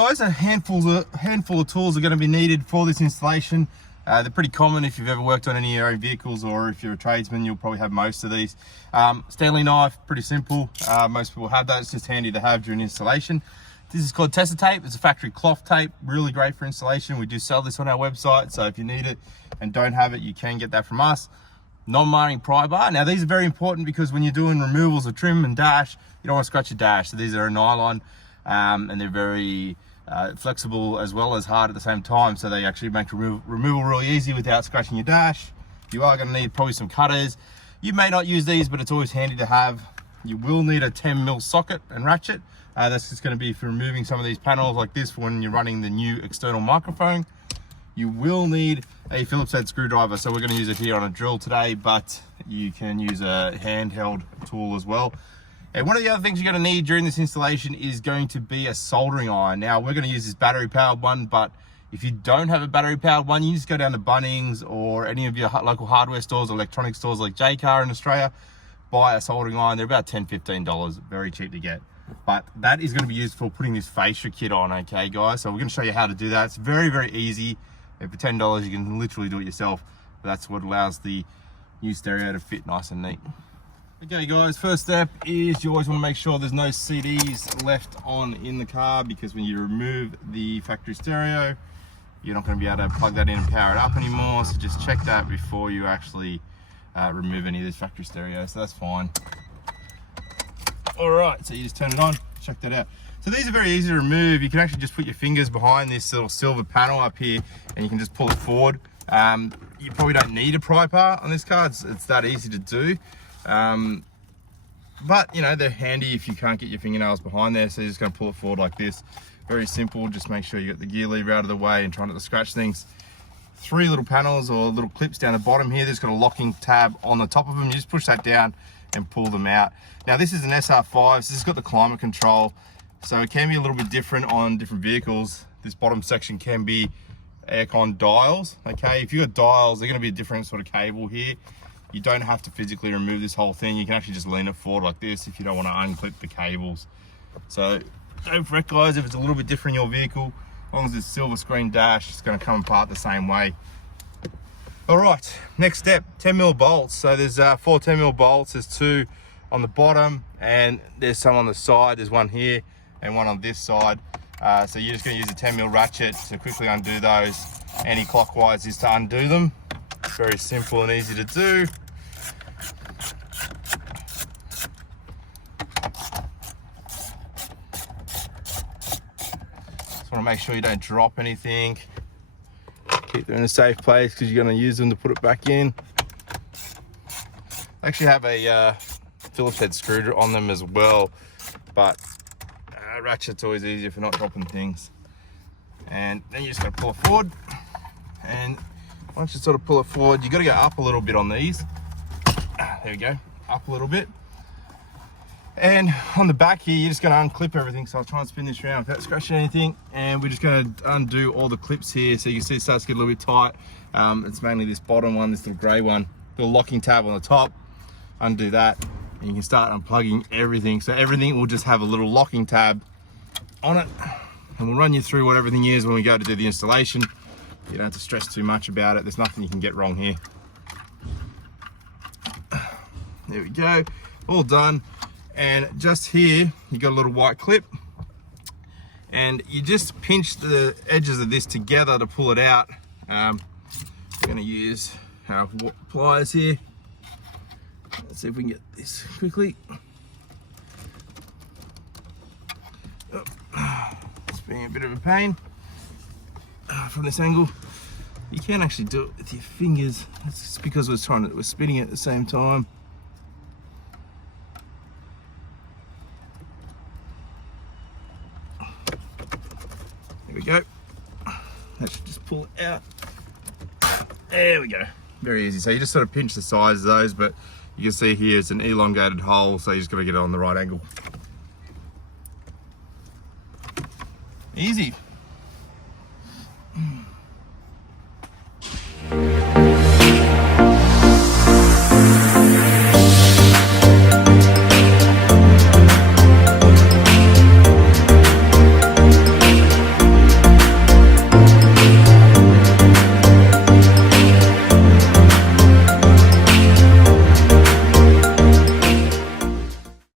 Guys, a handful of tools are going to be needed for this installation. They're pretty common if you've ever worked on any of your own vehicles, or if you're a tradesman, you'll probably have most of these. Stanley knife, pretty simple. Most people have that. It's just handy to have during installation. This is called Tessa tape. It's a factory cloth tape, really great for installation. We do sell this on our website, so if you need it and don't have it, you can get that from us. Non-marring pry bar. Now these are very important because when you're doing removals of trim and dash, you don't want to scratch your dash. So these are a nylon, and they're very flexible as well as hard at the same time, so they actually make removal really easy without scratching your dash. You are going to need probably some cutters. You may not use these, but it's always handy to have. You will need a 10mm socket and ratchet. That's just going to be for removing some of these panels like this for when you're running the new external microphone. You will need a Phillips head screwdriver, so we're going to use it here on a drill today, but you can use a handheld tool as well. And one of the other things you're going to need during this installation is going to be a soldering iron. Now we're going to use this battery powered one, but if you don't have a battery powered one, you just go down to Bunnings or any of your local hardware stores, electronic stores like J-Car in Australia, buy a soldering iron. They're about $10–15, very cheap to get. But that is going to be used for putting this fascia kit on, okay guys? So we're going to show you how to do that. It's very, very easy. And for $10, you can literally do it yourself. But that's what allows the new stereo to fit nice and neat. Okay guys, first step is you always want to make sure there's no CDs left on in the car, because when you remove the factory stereo, you're not going to be able to plug that in and power it up anymore. So just check that before you actually remove any of this factory stereo. So that's fine. All right, so you just turn it on, check that out. So these are very easy to remove. You can actually just put your fingers behind this little silver panel up here and you can just pull it forward. You probably don't need a pry bar on this car. It's that easy to do. But you know, they're handy if you can't get your fingernails behind there, so you're just going to pull it forward like this. Very simple. Just make sure you get the gear lever out of the way and try not to scratch things. 3 little panels or little clips down the bottom here. There's got a locking tab on the top of them. You just push that down and pull them out. Now this is an SR5, so this has got the climate control, so it can be a little bit different on different vehicles. This bottom section can be aircon dials. Okay, if you've got dials, they're going to be a different sort of cable here. You don't have to physically remove this whole thing. You can actually just lean it forward like this if you don't want to unclip the cables. So don't fret guys if it's a little bit different in your vehicle. As long as it's silver screen dash, it's going to come apart the same way. All right, next step, 10mm bolts. So there's 4 10mm bolts. There's 2 on the bottom and there's some on the side. There's one here and one on this side. So you're just going to use a 10mm ratchet to quickly undo those. Anti-clockwise is to undo them. Very simple and easy to do. Just want to make sure you don't drop anything. Keep them in a safe place because you're going to use them to put it back in. I actually have a Phillips head screwdriver on them as well, but ratchet's always easier for not dropping things. And then you just got to pull it forward, and once you sort of pull it forward, you got to go up a little bit on these. There we go, up a little bit. And on the back here, you're just going to unclip everything. So I'll try and spin this around without scratching anything. And we're just going to undo all the clips here. So you can see it starts to get a little bit tight. It's mainly this bottom one, this little gray one. Little locking tab on the top. Undo that. And you can start unplugging everything. So everything will just have a little locking tab on it. And we'll run you through what everything is when we go to do the installation. You don't have to stress too much about it. There's nothing you can get wrong here. There we go, all done. And just here, you got a little white clip. And you just pinch the edges of this together to pull it out. We're gonna use our pliers here. Let's see if we can get this quickly. Oh, it's being a bit of a pain from this angle. You can actually do it with your fingers. It's just because we're spinning it at the same time. There we go. That should just pull it out. There we go. Very easy. So you just sort of pinch the sides of those, but you can see here it's an elongated hole, so you just got to get it on the right angle. Easy.